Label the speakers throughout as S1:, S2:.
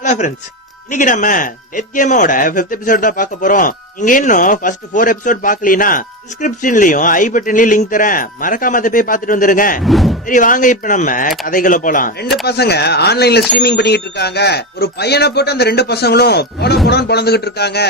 S1: Hello friends இன்னைக்கு நம்ம death கேமோட ஃபிஃப்த் எபிசோட் தான் பார்க்க போறோம். நீங்க இன்னும் ஃபர்ஸ்ட் ஃபோர் எபிசோட் பார்க்கலனா டிஸ்கிரிப்ஷன்லயும் ஐ பட்டன்லயும் லிங்க் தரேன். மறக்காம அதை போய் பார்த்துட்டு வந்துருங்க. சரி வாங்க இப்ப நம்ம கதைகளை போலாம். ரெண்டு பசங்க ஆன்லைன்ல ஸ்ட்ரீமிங் பண்ணிக்கிட்டு இருக்காங்க. ஒரு பையனை போட்டு அந்த ரெண்டு பசங்களும் போட போடன்னு பொழந்துகிட்டு இருக்காங்க.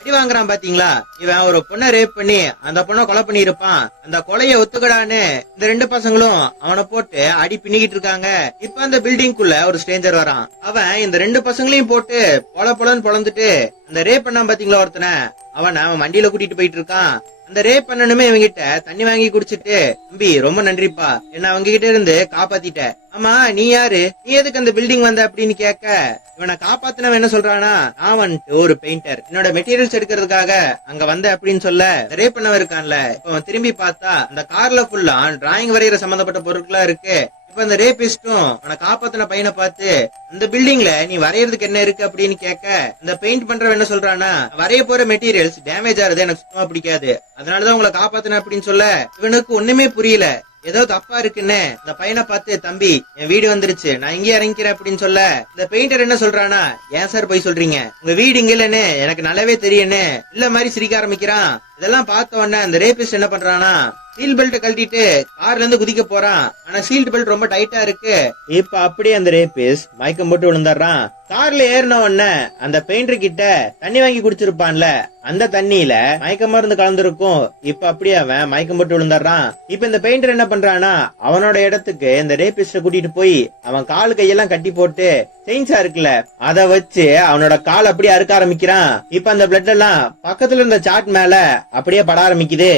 S1: அடி வாங்குறான் பாத்தீங்களா? இவன் ஒரு பொண்ணை ரேப் பண்ணி அந்த பொண்ணை கொலை பண்ணி இருப்பான் அந்த கொலைய ஒத்துக்கடான்னு இந்த ரெண்டு பசங்களும் அவனை போட்டு அடி பின்னிக்கிட்டு இருக்காங்க. இப்ப அந்த பில்டிங்குள்ள ஒரு ஸ்ட்ரேஞ்சர் வரான். அவன் இந்த ரெண்டு பசங்களையும் போட்டு பொல பொலன்னு பொழந்துட்டு அந்த ரேப் பண்ணான் பாத்தீங்களா ஒருத்தனை? அவனை அவன் வண்டியில கூட்டிட்டு போயிட்டு இருக்கான். அந்த ரேப் பண்ணனுமே இவங்கிட்ட. தண்ணி வாங்கி குடிச்சிட்டு. தம்பி ரொம்ப நன்றிப்பா. என்ன அவங்க கிட்ட இருந்து காப்பாத்திட்ட. ஆமா நீ யாரு? நீ எதுக்கு அந்த பில்டிங் வந்த அப்படின்னு கேட்க இவனை காப்பாத்தினவன் என்ன சொல்றானா நான் வந்துட்டு ஒரு பெயிண்டர் என்னோட மெட்டீரியல்ஸ் எடுக்கிறதுக்காக அங்க வந்த அப்படின்னு சொல்ல ரேப் பண்ணவன் இருக்கான்ல இப்ப திரும்பி பார்த்தா அந்த கார்ல ஃபுல்லா டிராயிங் வரைகிற சம்பந்தப்பட்ட பொருட்களா இருக்கு. இப்ப அந்த ரேபிஸ்டும் அவனை காப்பாத்தின பையனை பார்த்து அந்த பில்டிங்ல நீ வரையறதுக்கு என்ன இருக்கு? அப்படின்னு கேட்க இந்த பெயிண்ட் பண்றவன் என்ன சொல்றானா வரைய போற மெட்டீரியல்ஸ் டேமேஜ் ஆறது எனக்கு சுத்தமா பிடிக்காது. அதனாலதான் உங்களை காப்பாத்தின அப்படின்னு சொல்ல இவனுக்கு ஒண்ணுமே புரியல. ஏதோ தப்பா இருக்குன்னு இந்த பையனை பார்த்து தம்பி என் வீடு வந்துருச்சு. நான் இங்கே இறங்கிக்கிறேன் அப்படின்னு சொல்ல இந்த பெயிண்டர் என்ன சொல்றானா ஏன் சார் போய் சொல்றீங்க? உங்க வீடு இங்க இல்லன்னு எனக்கு நல்லாவே தெரியும்னு இல்ல மாதிரி சிரிக்க ஆரம்பிக்கிறான். இதெல்லாம் பார்த்த உடனே அந்த ரேபிஸ்ட் என்ன பண்றானா சீல் பெல்ட் கழட்டிட்டு கார்ல இருந்து குதிக்க போறான். ஆனா சீல்ட் பெல்ட் ரொம்ப டைட்டா இருக்கு. இப்ப அப்படியே அந்த ரேபிஸ் மயக்கம் போட்டு விழுந்துடுறான் கார்ல ஏறின உடனே அந்த பெயிண்டர் கிட்ட தண்ணி வாங்கி குடிச்சிருப்பான்ல அந்த தண்ணியில மயக்க மருந்து கலந்துருக்கும். இப்ப அப்படியே அவன் மயக்கம் போட்டு விழுந்துடுறான். இப்ப இந்த பெயிண்டர் என்ன பண்றானா அவனோட இடத்துக்கு இந்த ரேபிஸ்ட கூட்டிட்டு போய் அவன் கால் கையெல்லாம் கட்டி போட்டு செயின்ஸா இருக்குல்ல அத வச்சு அவனோட கால் அப்படியே அறுக்க ஆரம்பிக்கிறான். இப்ப அந்த பிளட் எல்லாம் பக்கத்துல இருந்த சாட் மேல அப்படியே பட ஆரம்பிக்குது.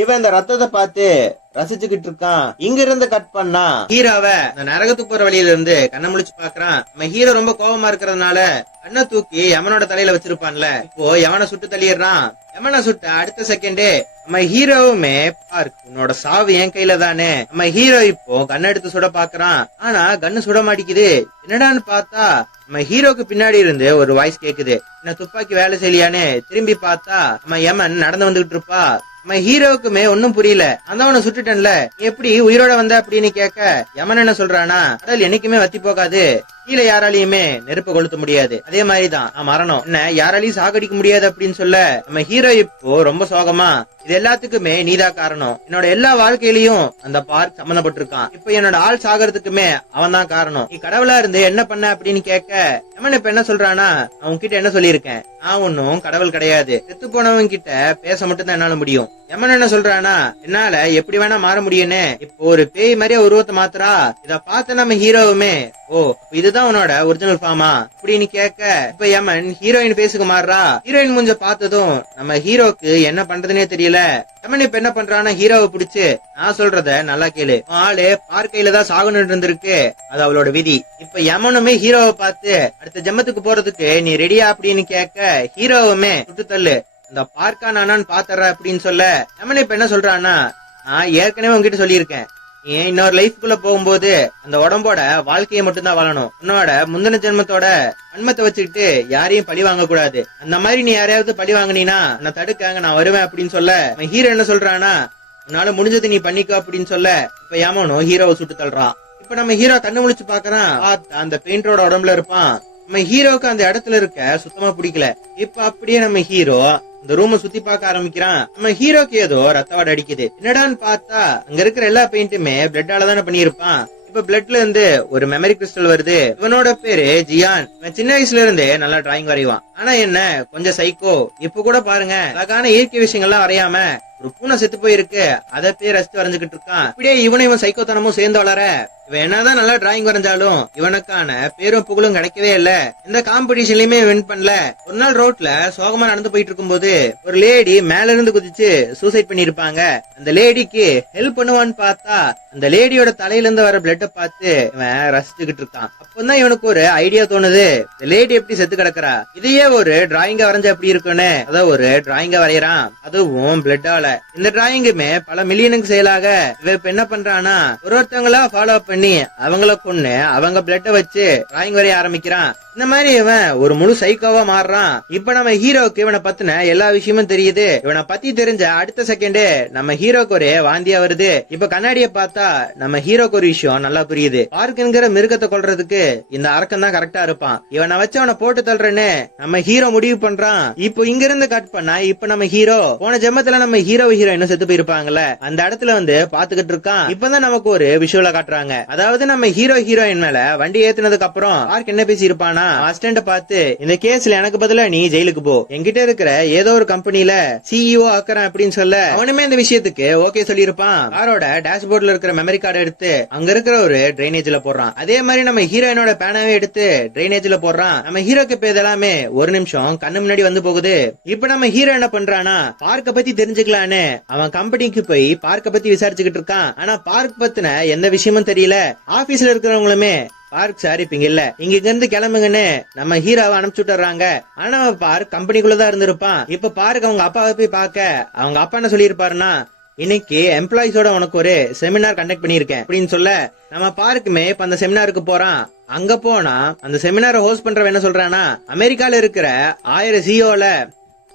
S1: இவன் இந்த ரத்தத்தை பார்த்து ரசிச்சுக்கிட்டு இருக்கான். இங்க இருந்து கட் பண்ணா ஹீரோவ அந்த நரகத்துக்கு போற வழியில இருந்து கண்ணை முழிச்சு பாக்குறான் நம்ம ஹீரோ ரொம்ப கோவமா இருக்கிறதுனால கண்ணை தூக்கி யமனோட தலையில வச்சிருப்பான்ல. இப்போ யமனை சுட்டு தள்ளிடுறான். யமனை சுட்ட அடுத்த செகண்டே நம்ம ஹீரோவுமே பார்க் உன்னோட சாவு என் கையில தானே. நம்ம ஹீரோ இப்போ கண்ணை எடுத்து சுட பாக்குறான் ஆனா கண்ணு சுட மாட்டேங்குது. என்னடான்னு பார்த்தா நம்ம ஹீரோக்கு பின்னாடி இருந்து ஒரு வாய்ஸ் கேக்குது. என்ன துப்பாக்கி வேலை செய்யலையான்னு திரும்பி பார்த்தா நம்ம யமன் நடந்து வந்துகிட்டு இருப்பா. நம்ம ஹீரோவுக்குமே ஒன்னும் புரியல. அந்த அவனை சுட்டுட்டேன்ல. எப்படி உயிரோட வந்த அப்படின்னு கேட்க யமன் என்ன சொல்றானா கடல் என்னைக்குமே வத்தி போகாது. கீழே யாராலையுமே நெருப்பு கொளுத்த முடியாது. அதே மாதிரிதான் நான் மரணம். என்ன யாராலையும் சாகடிக்க முடியாது அப்படின்னு சொல்ல நம்ம ஹீரோ இப்போ ரொம்ப சோகமா இது எல்லாத்துக்குமே நீதான் காரணம். என்னோட எல்லா வாழ்க்கையிலயும் அந்த பார்க் சம்பந்தப்பட்டிருக்கான் இப்ப என்னோட ஆள் சாகிறதுக்குமே அவன் தான் காரணம். நீ கடவுளா இருந்து என்ன பண்ண அப்படின்னு கேட்க யமன் இப்ப என்ன சொல்றானா அவன் கிட்ட என்ன சொல்லியிருக்கேன்? நான் ஒன்னும் கடவுள் கிடையாது. செத்து போனவங்க கிட்ட பேச மட்டும் தான் என்னால முடியும். யமன் என்ன சொல்றானா என்னால எப்படி வேணா மாற முடியும்னு இப்போ ஒரு பேய் மாதிரியே உருவத்தை மாத்துறா இத பார்த்த நம்ம ஹீரோவுமே ஓ இதுதான் உன்னோட ஒரிஜினல் ஃபார்மா அப்படின்னு கேட்க இப்ப யமன் ஹீரோயின் பேசுக்கு மாறுறா. ஹீரோயின் முஞ்ச பார்த்ததும் நம்ம ஹீரோக்கு என்ன பண்றதுனே தெரியல. யமன் இப்ப என்ன பண்றானா ஹீரோவை பிடிச்சு நான் சொல்றத நல்லா கேளு. ஆளு பார்க்கையில தான் சாகணும் இருந்திருக்கு. அது அவளோட விதி. இப்ப யமனுமே ஹீரோவை பார்த்து அடுத்த ஜம்மத்துக்கு போறதுக்கு நீ ரெடியா அப்படின்னு கேட்க ஹீரோவுமே சுட்டு இந்த அந்த பார்க்கா நானான்னு பாத்துற அப்படின்னு சொல்ல யமன் இப்ப என்ன சொல்றான்னா நான் ஏற்கனவே உங்ககிட்ட சொல்லியிருக்கேன். ஏன் இன்னொரு லைஃப்குள்ள போகும்போது அந்த உடம்போட வாழ்க்கையை மட்டும்தான் வாழணும். உன்னோட முந்தின ஜென்மத்தோட வன்மத்தை வச்சுக்கிட்டு யாரையும் பழி வாங்க கூடாது. அந்த மாதிரி நீ யாரையாவது பழி வாங்கினீனா நான் தடுக்காங்க நான் வருவேன் அப்படின்னு சொல்ல ஹீரோ என்ன சொல்றானா உன்னால முடிஞ்சது நீ பண்ணிக்கோ அப்படின்னு சொல்ல இப்ப யாமனோ ஹீரோவை சுட்டு தள்ளுறான் இப்ப நம்ம ஹீரோ கண்ணு முழிச்சு பாக்குறான். அந்த பெயிண்டரோட உடம்புல இருப்பான். நம்ம ஹீரோக்கு அந்த இடத்துல இருக்க சுத்தமா பிடிக்கல. இப்ப அப்படியே நம்ம ஹீரோ இந்த ரூம சுத்தி பார்க்க ஆரம்பிக்கிறான். நம்ம ஹீரோக்கு ஏதோ ரத்தவாட அடிக்குது. என்னடான்னு பார்த்தா அங்க இருக்கிற எல்லா பெயிண்ட்டுமே பிளட்டால தானே பண்ணியிருப்பான். இப்ப பிளட்ல இருந்து ஒரு மெமரி கிறிஸ்டல் வருது. இவனோட பேரு ஜியான். இவன் சின்ன வயசுல இருந்தே நல்லா டிராயிங் வரைவான். ஆனா என்ன கொஞ்சம் சைக்கோ இப்ப கூட பாருங்க அழகான இயற்கை விஷயங்கள்லாம் வரையாம ஒரு பூனை செத்து போயிருக்கு. அதை போய் ரசித்து வரைஞ்சுக்கிட்டு இருக்கான். இப்படியே இவனும் இவன் சைக்கோத்தனமும் சேர்ந்து வளர இவன் என்னதான் நல்லா டிராயிங் வரைஞ்சாலும் இவனுக்கான பேரும் புகழும் கிடைக்கவே இல்ல. எந்த காம்படிஷன்லயுமே வின் பண்ணல. ஒரு நாள் ரோட்ல சோகமா நடந்து போயிட்டு இருக்கும்போது ஒரு லேடி மேல இருந்து குதிச்சு சூசைட் பண்ணிருப்பாங்க அந்த லேடிக்கு ஹெல்ப் பண்ணுவான்னு பார்த்தா அந்த லேடியோட தலையில இருந்து வர பிளட்ட பார்த்து இவன் ரசிச்சுக்கிட்டு இருக்கான். அப்பதான் இவனுக்கு ஒரு ஐடியா தோணுது. இந்த லேடி எப்படி செத்து கிடக்குறா? இதையே ஒரு டிராயிங்க வரைஞ்சா எப்படி இருக்குன்னு அதான் ஒரு டிராயிங்க வரையறான் அதுவும் பிளட்டால இந்த டிராயிங்குமே பல மில்லியனுக்கு செயலாக இப்ப என்ன பண்றானா ஒரு ஒருத்தவங்களா ஃபாலோ பண்ணி அவங்கள கொண்டு அவங்க பிளட்ட வச்சு டிராயிங் வரைய ஆரம்பிக்கிறான். இந்த மாதிரி இவன் ஒரு முழு சைக்கோவா மாறுறான். இப்ப நம்ம ஹீரோக்கு இவனை பத்தின எல்லா விஷயமும் தெரியுது. இவனை பத்தி தெரிஞ்ச அடுத்த செகண்டே நம்ம ஹீரோக்கு ஒரு வாந்தியா வருது. இப்ப கண்ணாடிய பார்த்தா நம்ம ஹீரோக்கு ஒரு விஷயம் நல்லா புரியுது. பார்க்குங்கிற மிருகத்தை கொல்றதுக்கு இந்த அரக்கம் தான் கரெக்டா இருப்பான். இவனை வச்சு அவனை போட்டு தள்ளுறேன்னு நம்ம ஹீரோ முடிவு பண்றான். இப்போ இங்க இருந்து கட் பண்ணா இப்ப நம்ம ஹீரோ போன ஜெமத்துல நம்ம ஹீரோ ஹீரோ ஹீரோயினும் செத்து போயிருப்பாங்கல்ல அந்த இடத்துல வந்து பாத்துக்கிட்டு இருக்கான். இப்பதான் நமக்கு ஒரு விஷுவலா காட்டுறாங்க. அதாவது நம்ம ஹீரோ ஹீரோயின் மேல வண்டி ஏத்துனதுக்கு அப்புறம் பார்க் என்ன பேசி இருப்பானா அசிஸ்டன்ட பார்த்து இந்த கேஸ்ல எனக்கு பதிலா நீ ஜெயிலுக்கு போ. என்கிட்ட இருக்கிற ஏதோ ஒரு கம்பெனில சிஇஓ ஆக்குறேன் அப்படின்னு சொல்ல அவனுமே இந்த விஷயத்துக்கு ஓகே சொல்லியிருப்பான். காரோட டேஷ்போர்ட்ல இருக்கிற மெமரி கார்டு எடுத்து அங்க இருக்கிற ஒரு டிரைனேஜ்ல போடுறான். அதே மாதிரி நம்ம ஹீரோயினோட பேனாவே எடுத்து டிரைனேஜ்ல போடுறான். நம்ம ஹீரோக்கு இப்ப இதெல்லாமே ஒரு நிமிஷம் கண்ணு முன்னாடி வந்து போகுது. இப்ப நம்ம ஹீரோ என்ன பண்றானா பார்க்க பத்தி தெரிஞ்சுக்கலாம் தெரிஞ்சுக்கலான்னு அவன் கம்பெனிக்கு போய் பார்க்க பத்தி விசாரிச்சுக்கிட்டு இருக்கான். ஆனா பார்க் பத்தின எந்த விஷயமும் தெரியல. ஆபீஸ்ல இருக்கிறவங்களுமே பார்க் சார் இப்ப இங்க இல்ல. இங்க இருந்து கிளம்புங்கன்னு நம்ம ஹீரோவை அனுப்பிச்சு விட்டுறாங்க. ஆனா அவன் பார்க் கம்பெனிக்குள்ளதான் இருந்திருப்பான். இப்ப பார்க் அவங்க அப்பாவை போய் பார்க்க அவங்க அப்பா என்ன சொல்லியிருப்பாருன்னா இன்னைக்கு எம்ப்ளாயிஸோட உனக்கு ஒரு செமினார் கண்டக்ட் பண்ணிருக்கேன் அப்படின்னு சொல்ல நம்ம பார்க்குமே இப்ப அந்த செமினாருக்கு போறான். அங்க போனா அந்த செமினாரை ஹோஸ்ட் பண்றவன் என்ன சொல்றானா அமெரிக்கால இருக்கிற ஆயிரம் சிஓல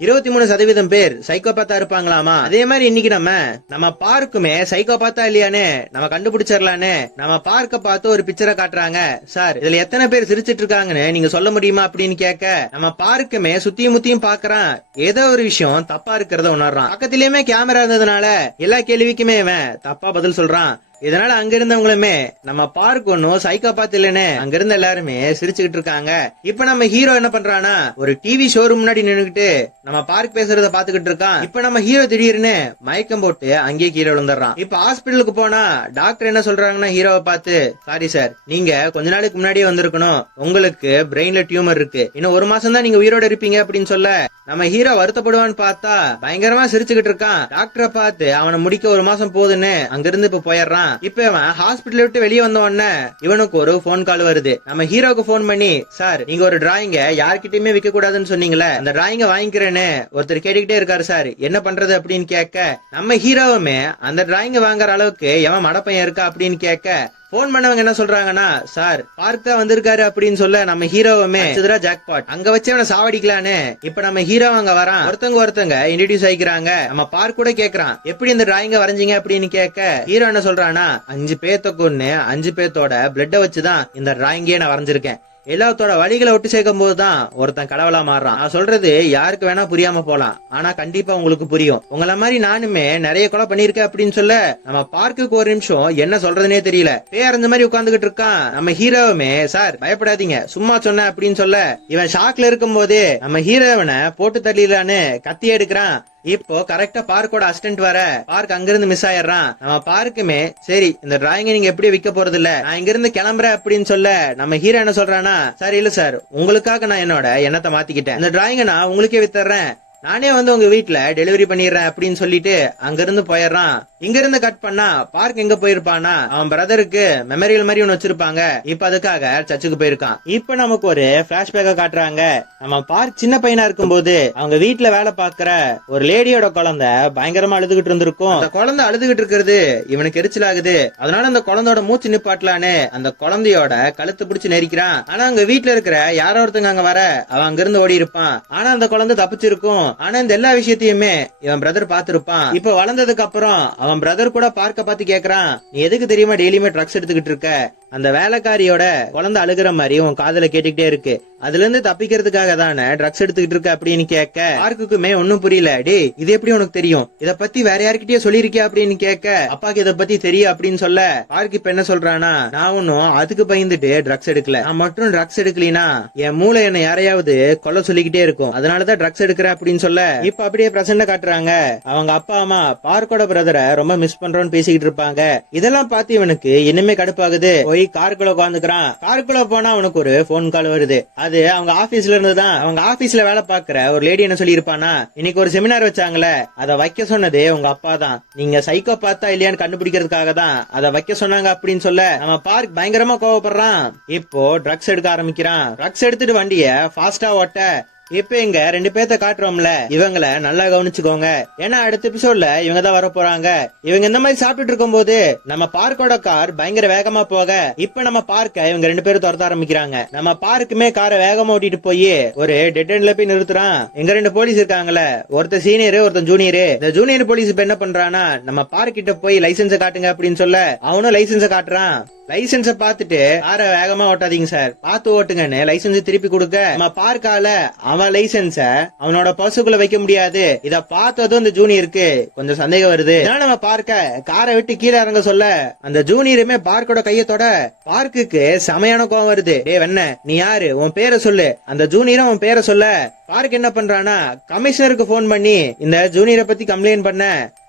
S1: இருபத்தி மூணு சதவீதம் பேர் சைக்கோபாத்தா இருப்பாங்களாமா? அதே மாதிரி இன்னைக்கு நம்ம நம்ம பார்க்குமே சைக்கோபாத்தா இல்லையானே? நம்ம கண்டுபிடிச்சிடலான்னு நம்ம பார்க்க பார்த்து ஒரு பிக்சரை காட்டுறாங்க. சார் இதுல எத்தனை பேர் சிரிச்சிட்டு இருக்காங்கன்னு நீங்க சொல்ல முடியுமா அப்படின்னு கேட்க நம்ம பார்க்குமே சுத்தியும் முத்தியும் பாக்குறான் ஏதோ ஒரு விஷயம் தப்பா இருக்கிறத உணர்றான். பக்கத்திலயுமே கேமரா இருந்ததுனால எல்லா கேள்விக்குமே இவன் தப்பா பதில் சொல்றான். இதனால அங்க இருந்தவங்களுமே நம்ம பார்க் ஒன்னும் சைக்கோபாத் இல்லன்னு அங்க இருந்த எல்லாருமே சிரிச்சுக்கிட்டு இருக்காங்க. இப்ப நம்ம ஹீரோ என்ன பண்றானா ஒரு டிவி ஷோரூம் முன்னாடி நின்னுகிட்டு நம்ம பார்க் பேசுறத பாத்துக்கிட்டு இருக்கான். இப்ப நம்ம ஹீரோ திடீர்னு மயக்கம் போட்டு அங்கேயே கீழே விழுந்துடுறான். இப்ப ஹாஸ்பிட்டலுக்கு போனா டாக்டர் என்ன சொல்றாங்கன்னா ஹீரோவை பார்த்து சாரி சார் நீங்க கொஞ்ச நாளைக்கு முன்னாடியே வந்திருக்கணும். உங்களுக்கு பிரெயின்ல டியூமர் இருக்கு. இன்னும் ஒரு மாசம் தான் நீங்க உயிரோட இருப்பீங்க அப்படின்னு சொல்ல நம்ம ஹீரோ வருத்தப்படுவான்னு பார்த்தா பயங்கரமா சிரிச்சுக்கிட்டு இருக்கான். டாக்டரை பார்த்து அவனை முடிக்க ஒரு மாசம் போகுதுன்னு அங்கிருந்து இப்ப போயிடுறான். இப்ப இவன் ஹாஸ்பிட்டல் விட்டு வெளியே வந்த உடனே இவனுக்கு ஒரு போன் கால் வருது. நம்ம ஹீரோக்கு போன் பண்ணி சார் நீங்க ஒரு டிராயிங்க யார்கிட்டயுமே விற்க கூடாதுன்னு சொன்னீங்களே அந்த டிராயிங்க வாங்கிக்கிறேன்னு ஒருத்தர் கேட்டுக்கிட்டே இருக்காரு சார் என்ன பண்றது அப்படின்னு கேட்க நம்ம ஹீரோவுமே அந்த டிராயிங்க வாங்குற அளவுக்கு எவன் மடப்பையன் இருக்கா அப்படின்னு கேட்க போன் பண்ணவங்க என்ன சொல்றாங்கன்னா சார் பார்க்கா வந்திருக்காரு அப்படின்னு சொல்ல நம்ம ஹீரோவுமே ஜாக்பாட் அங்க வச்சு அவனை சாவடிக்கலான்னு இப்ப நம்ம ஹீரோ அங்க வரான். ஒருத்தங்க ஒருத்தங்க இன்ட்ரடியூஸ் ஆயிக்கிறாங்க. நம்ம பார்க் கூட கேக்குறான். எப்படி இந்த டிராயிங்க வரைஞ்சீங்க? அப்படின்னு கேட்க ஹீரோ என்ன சொல்றானா அஞ்சு பேத்த கொன்னு அஞ்சு பேத்தோட பிளட்ட வச்சுதான் இந்த டிராயிங்கே நான் வரைஞ்சிருக்கேன். எல்லாத்தோட வழிகளை ஒட்டு சேர்க்கும் போது தான் ஒருத்தன் கடவுளா மாறுறான். நான் சொல்றது யாருக்கு வேணா புரியாம போலாம். ஆனா கண்டிப்பா உங்களுக்கு புரியும். உங்கள மாதிரி நானுமே நிறைய கொலை பண்ணிருக்கேன் அப்படின்னு சொல்ல நம்ம பார்க்குக்கு ஒரு நிமிஷம் என்ன சொல்றதுனே தெரியல. பேரந்த மாதிரி உட்காந்துகிட்டு இருக்கான். நம்ம ஹீரோவுமே சார் பயப்படாதீங்க. சும்மா சொன்ன அப்படின்னு சொல்ல இவன் ஷாக்ல இருக்கும் போதே நம்ம ஹீரோவனை போட்டு தள்ளிடலான்னு கத்தி எடுக்கிறான். இப்போ கரெக்டா பார்க்கோட அசிஸ்டன்ட் வர பார்க் அங்கிருந்து மிஸ் ஆயிடுறான். நம்ம பார்க்குமே சரி இந்த டிராயிங்க நீங்க எப்படி விற்க போறது இல்ல நான் இங்கிருந்து கிளம்புறேன் அப்படின்னு சொல்ல நம்ம ஹீரோ என்ன சொல்றானா சரி இல்ல சார் உங்களுக்காக நான் என்னோட எண்ணத்தை மாத்திக்கிட்டேன். இந்த டிராயிங்க நான் உங்களுக்கே வித்துறேன் நானே வந்து உங்க வீட்டுல டெலிவரி பண்ணிடுறேன் அப்படின்னு சொல்லிட்டு அங்க இருந்து போயிடுறான். இங்க இருந்து கட் பண்ணா பார்க் எங்க போயிருப்பானா அவன் பிரதருக்கு மெமரியல் மாதிரி ஒன்னு வச்சிருப்பாங்க. இப்ப அதுக்காக சர்ச்சுக்கு போயிருக்கான். இப்ப நமக்கு ஒரு பிளாஷ்பேக்க காட்டுறாங்க. நம்ம பார்க் சின்ன பையனா இருக்கும்போது அவங்க வீட்டுல வேலை பாக்குற ஒரு லேடியோட குழந்தை பயங்கரமா அழுதுகிட்டு இருந்திருக்கும். அந்த குழந்தை அழுதுகிட்டு இருக்கிறது இவனுக்கு எரிச்சல் ஆகுது அதனால அந்த குழந்தையோட மூச்சு நிப்பாட்டலான்னு அந்த குழந்தையோட கழுத்து பிடிச்சு நெரிக்கிறான். ஆனா அங்க வீட்டுல இருக்கிற யாரோ ஒருத்தங்க அங்க வர அவன் அங்க இருந்து ஓடி இருப்பான் ஆனா அந்த குழந்தை தப்பிச்சிருக்கும். ஆனா இந்த எல்லா விஷயத்தையுமே இவன் பிரதர் பாத்திருப்பான் இப்ப வளர்ந்ததுக்கு அப்புறம் அவன் பிரதர் கூட பார்க்க பார்த்து கேக்குறான் நீ எதுக்கு தெரியுமா டெய்லியுமே ட்ரக்ஸ் எடுத்துக்கிட்டு இருக்க? அந்த வேலைக்காரியோட குழந்தை அழுகிற மாதிரி உன் காதுல கேட்டுக்கிட்டே இருக்கு. அதுல இருந்து தப்பிக்கிறதுக்காக தானே ட்ரக்ஸ் எடுத்துக்கிட்டு இருக்க அப்படின்னு கேட்க யாருக்குமே ஒன்னும் புரியல. டே இது எப்படி உனக்கு தெரியும்? இத பத்தி வேற யார்கிட்டயே சொல்லிருக்கியா அப்படின்னு கேட்க அப்பாக்கு இத பத்தி தெரியும் அப்படின்னு சொல்ல பார்க்கு இப்ப என்ன சொல்றானா நான் ஒன்னும் அதுக்கு பயந்துட்டு ட்ரக்ஸ் எடுக்கல. நான் மட்டும் ட்ரக்ஸ் எடுக்கலினா என் மூளை என்ன யாரையாவது கொல்ல சொல்லிக்கிட்டே இருக்கும். அதனாலதான் ட்ரக்ஸ் எடுக்கிறேன் அப்படின்னு சொல்ல இப்ப அப்படியே பிரசன்ன காட்டுறாங்க. அவங்க அப்பா அம்மா பார்க்கோட பிரதரை ரொம்ப மிஸ் பண்றோம்னு பேசிக்கிட்டு இருப்பாங்க. இதெல்லாம் பார்த்து இவனுக்கு இன்னுமே கடுப்பாகுது. போய் காருக்குள்ள உட்காந்துக்கிறான் காருக்குள்ள போனா அவனுக்கு ஒரு போன் கால் வருது. அது அவங்க ஆபீஸ்ல இருந்து தான் அவங்க ஆபீஸ்ல வேலை பாக்குற ஒரு லேடி என்ன சொல்லியிருப்பானா இன்னைக்கு ஒரு செமினார் வச்சாங்களே அதை வைக்க சொன்னதே உங்க அப்பா தான். நீங்க சைக்கோ பார்த்தா இல்லையான்னு கண்டுபிடிக்கிறதுக்காக தான். அதை வைக்க சொன்னாங்க அப்படின்னு சொல்ல நம்ம பார்க் பயங்கரமா கோவப்படுறான். இப்போ ட்ரக்ஸ் எடுக்க ஆரம்பிக்கிறான். ட்ரக்ஸ் எடுத்துட்டு வண்டிய ஃபாஸ்டா ஓட்ட இப்ப இங்க ரெண்டு பேர்த்த காட்டுறோம்ல இவங்கள நல்லா கவனிச்சுக்கோங்க. ஏன்னா அடுத்த எபிசோட்ல இவங்க தான் வர போறாங்க இவங்க இந்த மாதிரி சாப்பிட்டுட்டு இருக்கும்போது நம்ம பார்க்கோட கார் பயங்கர வேகமா போக இப்ப நம்ம பார்க்க இவங்க ரெண்டு பேரும் துரத்த ஆரம்பிக்கிறாங்க. நம்ம பார்க்குமே காரை வேகமா ஓட்டிட்டு போய் ஒரு டெட் எண்ட்ல போய் நிறுத்துறான். எங்க ரெண்டு போலீஸ் இருக்காங்கல்ல ஒருத்தன் சீனியர் ஒருத்தன் ஜூனியர் இந்த ஜூனியர் போலீஸ் இப்ப என்ன பண்றானா நம்ம பார்க்கிட்ட போய் லைசன்ஸ் காட்டுங்க அப்படின்னு சொல்ல அவனும் லைசன்ஸ் காட்டுறான். லைசன்ஸ பாத்துட்டு கார வேகமா ஓட்டாதீங்க சார். பார்த்து ஓட்டுங்கன்னு லைசன்ஸ் திருப்பி கொடுக்க நம்ம பார்க்கால அவன் லைசன்ஸ அவனோட பர்சுக்குள்ள வைக்க முடியாது. இத பார்த்ததும் இந்த ஜூனியருக்கு கொஞ்சம் சந்தேகம் வருது. நம்ம பார்க்க காரை விட்டு கீழே இறங்க சொல்ல அந்த ஜூனியருமே பார்க்கோட கையத்தோட பார்க்குக்கு செமையான கோவம் வருது. டே வெண்ண நீ யாரு? உன் பேரை சொல்லு. அந்த ஜூனியரும் உன் பேரை சொல்ல பார்க் என்ன பண்றானா கமிஷனருக்கு போன் பண்ணி இந்த ஜூனியரை பத்தி கம்ப்ளைண்ட் பண்ண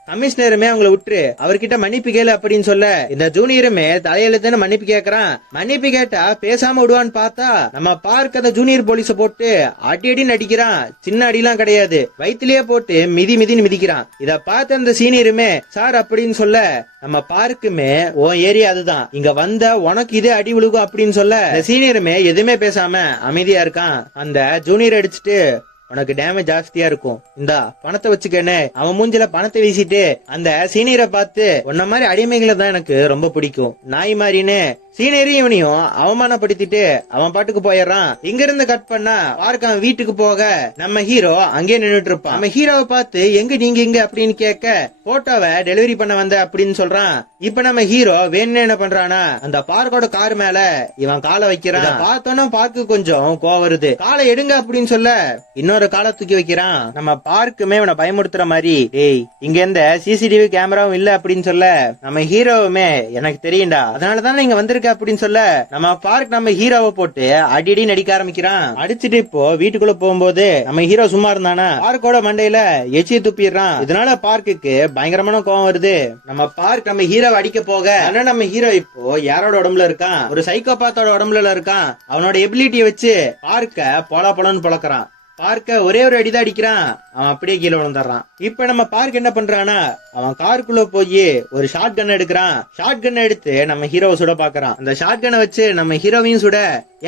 S1: கமிஷனருமே அவங்கள விட்டுரு. அவர்கிட்ட மன்னிப்பு கேளு அப்படின்னு சொல்ல. இந்த ஜூனியருமே தலையெழுத்துன்னு மன்னிப்பு கேக்குறான். மன்னிப்பு கேட்டா பேசாம விடுவான்னு பார்த்தா நம்ம பார்க்க அந்த ஜூனியர் போலீஸ போட்டு அடி அடி நடிக்கிறான். சின்ன அடிலாம் கிடையாது. வயிற்றுலயே போட்டு மிதி மிதின்னு மிதிக்கிறான். இத பார்த்த அந்த சீனியருமே சார் அப்படின்னு சொல்ல நம்ம பார்க்குமே உன் ஏரியா அதுதான். இங்க வந்த உனக்கு இதே அடி விழுகும் அப்படின்னு சொல்ல இந்த சீனியருமே எதுவுமே பேசாம அமைதியா இருக்கான். அந்த ஜூனியர் அடிச்சுட்டு உனக்கு டேமேஜ் ஜாஸ்தியா இருக்கும். இந்தா பணத்தை வச்சுக்கன்னு அவன் மூஞ்சில பணத்தை வீசிட்டு அந்த சீனியரை பார்த்து உன்ன மாதிரி அடிமைகளை தான் எனக்கு ரொம்ப பிடிக்கும். நாய் மாதிரின்னு சீனியரையும் இவனையும் அவமானப்படுத்திட்டு அவன் பாட்டுக்கு போயிடுறான். இங்க இருந்து கட் பண்ணா பார்க்க அவன் வீட்டுக்கு போக நம்ம ஹீரோ அங்கேயே நின்றுட்டு இருப்பான். நம்ம ஹீரோவை பார்த்து எங்க நீங்க இங்க? அப்படின்னு கேட்க போட்டோவை டெலிவரி பண்ண வந்த அப்படின்னு சொல்றான். இப்ப நம்ம ஹீரோ வேணும்னு என்ன பண்றானா அந்த பார்க்கோட கார் மேல இவன் காலை வைக்கிறான். பார்த்தோன்னா பார்க்கு கொஞ்சம் கோவம் வருது. காலை எடுங்க அப்படின்னு சொல்ல இன்னொரு காலை தூக்கி வைக்கிறான். நம்ம பார்க்குமே இவனை பயமுறுத்துற மாதிரி. ஏய் இங்க எந்த சிசிடிவி கேமராவும் இல்ல அப்படின்னு சொல்ல நம்ம ஹீரோவுமே எனக்கு தெரியும்டா. அதனாலதான் நீங்க வந்திருக்க அப்படின்னு சொல்ல நம்ம பார்க் நம்ம ஹீரோவை போட்டு அடி நடிக்க ஆரம்பிக்கிறான். அடிச்சுட்டு இப்போ வீட்டுக்குள்ள போகும்போது நம்ம ஹீரோ சும்மா இருந்தானா? பார்க்கோட மண்டையில எச்சி துப்பிடுறான். இதனால பார்க்குக்கு பயங்கரமான கோவம் வருது. நம்ம பார்க் நம்ம ஹீரோவை அடிக்க போக ஆனா நம்ம ஹீரோ இப்போ யாரோட உடம்புல இருக்கான்? ஒரு சைக்கோபாத்தோட உடம்புல இருக்கான். அவனோட எபிலிட்டியை வச்சு பார்க்க போலா போலன்னு பழக்கிறான் பார்க்க ஒரே ஒரு அடிதான் அடிக்கிறான். அவன் அப்படியே கீழே விழுந்துடுறான். இப்ப நம்ம பார்க் என்ன பண்றானா அவன் காருக்குள்ள போய் ஒரு ஷார்ட் கன் எடுக்கிறான். ஷார்ட் கன் எடுத்து நம்ம ஹீரோவை சுட பாக்குறான் அந்த ஷார்ட் கனை வச்சு நம்ம ஹீரோவையும் சுட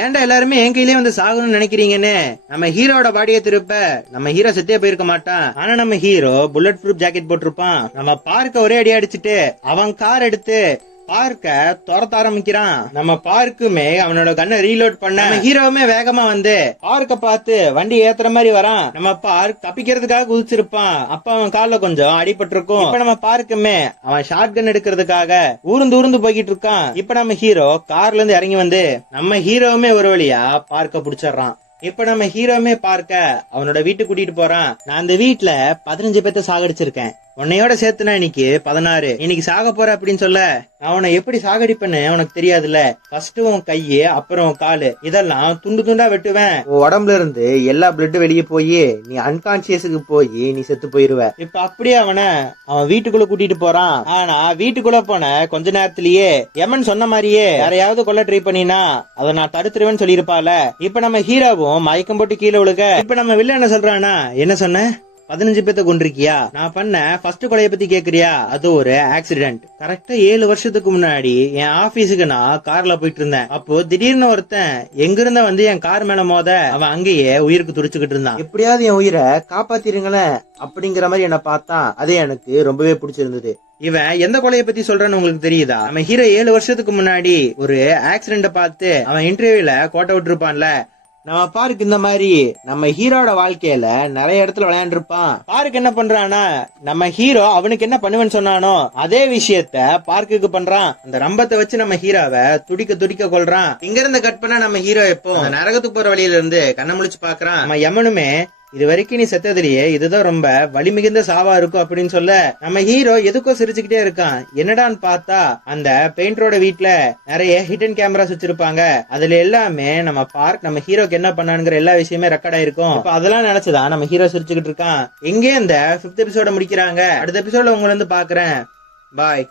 S1: ஏன்டா எல்லாருமே என் கையிலே வந்து சாகணும்னு நினைக்கிறீங்கன்னு? நம்ம ஹீரோட பாடியை திருப்ப நம்ம ஹீரோ செத்தே போயிருக்க மாட்டான். ஆனா நம்ம ஹீரோ புல்லட் ப்ரூஃப் ஜாக்கெட் போட்டிருப்பான். நம்ம பார்க்க ஒரே அடி அடிச்சுட்டு அவன் கார் எடுத்து பார்க்க துரத்த ஆரம்பிக்கிறான். நம்ம பார்க்குமே அவனோட கண்ணை ரீலோட் பண்ண. ஹீரோவுமே வேகமா வந்து பார்க்க பார்த்து வண்டி ஏத்துற மாதிரி வரான். நம்ம பார்க் தப்பிக்கிறதுக்காக குதிச்சிருப்பான். அப்ப அவன் கால்ல கொஞ்சம் அடிபட்டிருக்கும். இப்ப நம்ம பார்க்குமே அவன் ஷார்ட் கன் எடுக்கிறதுக்காக ஊர்ந்து ஊர்ந்து போய்கிட்டு இருக்கான் இப்ப நம்ம ஹீரோ கார்ல இருந்து இறங்கி வந்து நம்ம ஹீரோவுமே ஒரு வழியா பார்க்க புடிச்சிடுறான். இப்ப நம்ம ஹீரோமே பார்க்க அவனோட வீட்டுக்கு கூட்டிட்டு போறான். நான் அந்த வீட்டுல பதினஞ்சு பேர்த்த சாகடிச்சிருக்கேன். உன்னையோட சேர்த்துனா இன்னைக்கு பதினாறு. இன்னைக்கு சாக போற அப்படின்னு சொல்ல நான் உன்னை எப்படி சாகடிப்பேன்னு உனக்கு தெரியாதுல்ல. ஃபர்ஸ்ட் உன் கையு அப்புறம் காலு. இதெல்லாம் துண்டு துண்டா வெட்டுவேன். உன் உடம்புல இருந்து எல்லா பிளட் வெளியே போய் நீ அன்கான்சியஸுக்கு போய் நீ செத்து போயிருவ. இப்ப அப்படியே அவனை அவன் வீட்டுக்குள்ள கூட்டிட்டு போறான். ஆனா வீட்டுக்குள்ள போன கொஞ்ச நேரத்திலேயே யமன் சொன்ன மாதிரியே யாரையாவது கொல்ல ட்ரை பண்ணினா அதை நான் தடுத்துருவேன்னு சொல்லியிருப்பால இப்ப நம்ம ஹீரோவும் மயக்கம் போட்டு கீழே விழுக. இப்ப நம்ம வில்ல என்ன சொல்றானா என்ன சொன்ன? பதினஞ்சு பேத்த கொண்டிருக்கியா நான் பண்ண ஃபர்ஸ்ட் கொலைய பத்தி கேக்குறியா? அது ஒரு ஆக்சிடென்ட் கரெக்டா ஏழு வருஷத்துக்கு முன்னாடி என் ஆபீஸுக்கு நான் கார்ல போயிட்டு இருந்தேன். அப்போ திடீர்னு ஒருத்தன் எங்க இருந்த வந்து என் கார் மேல மோத அவன் அங்கேயே உயிருக்கு துடிச்சுக்கிட்டு இருந்தான். எப்படியாவது என் உயிரை காப்பாத்திருங்களேன் அப்படிங்கிற மாதிரி என்ன பார்த்தான். அது எனக்கு ரொம்பவே பிடிச்சிருந்தது. இவன் எந்த கொலையை பத்தி சொல்றான்னு உங்களுக்கு தெரியுதா? நம்ம ஹீரோ ஏழு வருஷத்துக்கு முன்னாடி ஒரு ஆக்சிடென்ட பார்த்து அவன் இன்டர்வியூல கோட்டை விட்டுருப்பான்ல நம்ம பார்க் இந்த மாதிரி நம்ம ஹீரோட வாழ்க்கையில நிறைய இடத்துல விளையாண்டுருப்பான். பாருக்கு என்ன பண்றானா நம்ம ஹீரோ அவனுக்கு என்ன பண்ணுவேன்னு சொன்னானோ அதே விஷயத்த பார்க்குக்கு பண்றான். அந்த ரம்பத்தை வச்சு நம்ம ஹீரோவை துடிக்க துடிக்க கொள்றான் இங்க இருந்து கட் பண்ண நம்ம ஹீரோ எப்போ? அந்த நரகத்துக்கு போற வழியில இருந்து கண்ணை முழிச்சு பாக்குறான் நம்ம யமனுமே இது வரைக்கும் நீ செத்ததுலயே இதுதான் ரொம்ப வலிமிகுந்த சாவா இருக்கும் அப்படின்னு சொல்ல நம்ம ஹீரோ எதுக்கோ சிரிச்சுக்கிட்டே இருக்கான். என்னடான்னு பார்த்தா அந்த பெயிண்டரோட வீட்டுல நிறைய ஹிடன் கேமராஸ் வச்சிருப்பாங்க. அதுல எல்லாமே நம்ம பார்க் நம்ம ஹீரோக்கு என்ன பண்ணானுங்கிற எல்லா விஷயமே ரெக்கார்ட் ஆயிருக்கும். அதெல்லாம் நினைச்சுதான் நம்ம ஹீரோ சிரிச்சுக்கிட்டு இருக்கான். எங்கே இந்த பிப்த் எபிசோட முடிக்கிறாங்க? அடுத்த எபிசோட உங்களை வந்து பாக்குறேன் பாய்